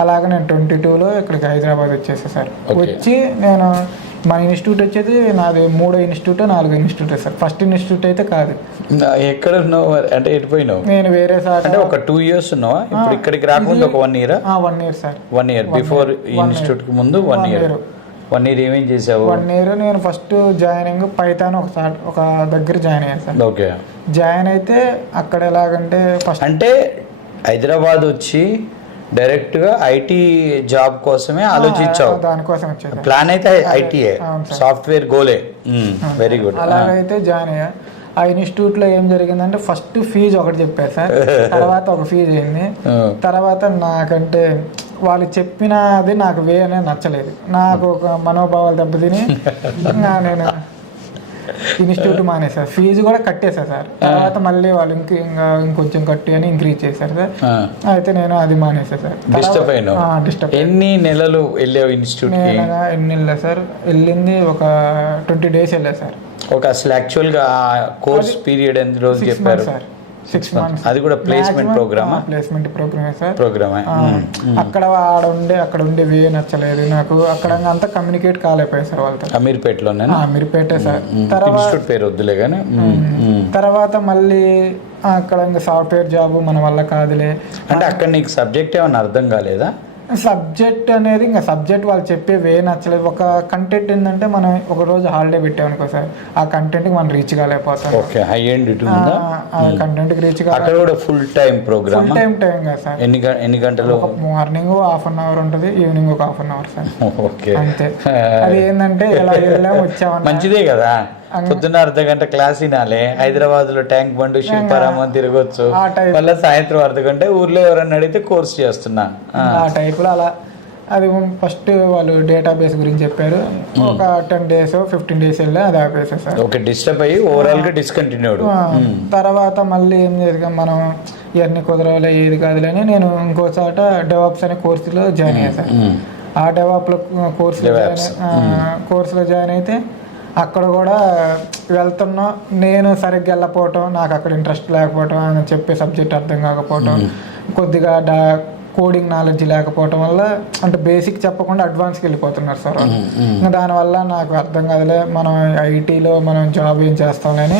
అలాగే నేను 22లో ఇక్కడికి హైదరాబాద్ వచ్చేసాను సార్. వచ్చి నేను మా ఇన్స్టిట్యూట్ వచ్చేది నాది 3వ ఇన్స్టిట్యూట్ 4వ ఇన్స్టిట్యూట్ సార్. ఫస్ట్ ఇన్స్టిట్యూట్ అయితే కాదు. ఎక్కడ ఉన్నావు అంటే ఎటుపోయినావు? నేను వేరే సార్ అంటే ఒక 2 years ఉన్నావా? ఇప్పుడు ఇక్కడికి రాకుండా ఒక 1 year? 1 year sir. 1 year before institute కి ముందు 1 year. 1 year ఏమేం చేసావు? 1 year నేను ఫస్ట్ జాయినింగ్ పైథాన్ ఒక దగ్గర జాయిన్ అయ్యాను సార్. ఓకే. జాయిన్ అయితే అక్కడ ఎలాగంటే ఫస్ట్ అంటే హైదరాబాద్ వచ్చి డైరెక్ట్ గా ఐటీ జాబ్ కోసమే ఆలోచించావు? దానికోసం వచ్చేది ప్లాన్ అయితే ఐటీఏ సాఫ్ట్వేర్ గోలే. Very good. అలాగైతే జాయిన్ అయ్యా. ఆ ఇన్స్టిట్యూట్ లో ఏం జరిగిందంటే ఫస్ట్ ఫీజు ఒకటి చెప్పారు సార్. తర్వాత ఒక ఫీజు అయింది. తర్వాత నాకంటే వాళ్ళు చెప్పినది నాకు వే అనేది నచ్చలేదు. నాకు ఒక మనోభావాలు దెబ్బతిని నేను ఇన్స్టిట్యూట్ మానేసారు. ఫీజు కూడా కట్టేశారు సార్. తర్వాత మళ్ళీ వాళ్ళు ఇంకొంచెం కట్టి అని ఇంక్రీజ్ చేశారు సార్. అయితే నేను అది మానేసా సార్. డిస్టర్బ్. ఎన్ని నెలలు వెళ్ళావు ఇన్స్టిట్యూట్? ఎన్ని నెలలు సార్? వెళ్ళింది ఒక 20 days వెళ్ళా సార్. ఒక అసలు యాక్చువల్ గా కోర్స్ పీరియడ్ ఎన్ని రోజులు చెప్పారు? 6 months. అది కూడా ప్లేస్మెంట్ ప్రోగ్రామా? ప్లేస్మెంట్ ప్రోగ్రామే సార్. ప్రోగ్రామే. అక్కడ ఉండే వే నచ్చలేదు నాకు. అక్కడ అంతా కమ్యూనికేట్ కాలేకపోయాయి సార్ వాళ్ళతో. అమీర్పేటలోనే? అమీర్పేటే సార్. ఇన్స్టిట్యూట్ పేరు వద్దులే కానీ. తర్వాత మళ్ళీ అక్కడ ఇంకా సాఫ్ట్వేర్ జాబ్ మన వల్ల కాదులే. అంటే అక్కడ నీకు సబ్జెక్ట్ ఏమన్నా అర్థం కాలేదా? సబ్జెక్ట్ అనేది ఇంకా సబ్జెక్ట్ వాళ్ళు చెప్పే వే నచ్చలేదు. ఒక కంటెంట్ ఏంటంటే మనం ఒక రోజు హాలిడే పెట్టామనుకో సార్, ఆ కంటెంట్ మనం రీచ్ కాలేకపోతాం. Okay. High end content reach అక్కడ కూడా full time programme? Full time కదా సార్. ఎన్ని గంటలు? మార్నింగ్ 1/2 ఉంటుంది, ఈవినింగ్ ఒక 1/2 hour సార్. ఓకే. అంతే. అది ఏంటంటే ఎలా వెళ్ళాం వచ్చామని. మంచిదే కదా. పొద్దున్న అర్ధగంట క్లాస్ వినాలి, హైదరాబాద్ లో ట్యాంక్ బండ్ శిల్పారామం తిరగొచ్చు, మళ్ళీ సాయంత్రం అర్ధగంట ఊర్లో ఎవరన్నా అడిగితే కోర్స్ చేస్తున్నా ఆ టైప్ లో. అలా అది ఫస్ట్ వాళ్ళు డేటాబేస్ గురించి చెప్పారు. ఒక 10 days 15 days వెళ్ళి అది ఆపేసారు సార్. ఓకే. డిస్టర్బ్ అయ్యి ఓవరాల్ గా డిస్కంటిన్యూడ్. తర్వాత మళ్ళీ ఏం చేసాం మనం, ఇవన్నీ కుదరవలే ఏది కాదులేని నేను ఇంకో చోట డెవాప్స్ అనే కోర్సులో జాయిన్ అయ్యా సార్. ఆ డెవాప్ కోర్సులో జాయిన్ అయితే అక్కడ కూడా వెళ్తున్నా, నేను సరిగ్గా వెళ్ళకపోవటం, నాకు అక్కడ ఇంట్రెస్ట్ లేకపోవటం, అని చెప్పే సబ్జెక్ట్ అర్థం కాకపోవటం, కొద్దిగా కోడింగ్ నాలెడ్జ్ లేకపోవటం వల్ల, అంటే బేసిక్ చెప్పకుండా అడ్వాన్స్కి వెళ్ళిపోతున్నారు సార్ వాళ్ళు. దానివల్ల నాకు అర్థం కాదులే, మనం ఐటీలో మనం జాబ్ ఏం చేస్తామని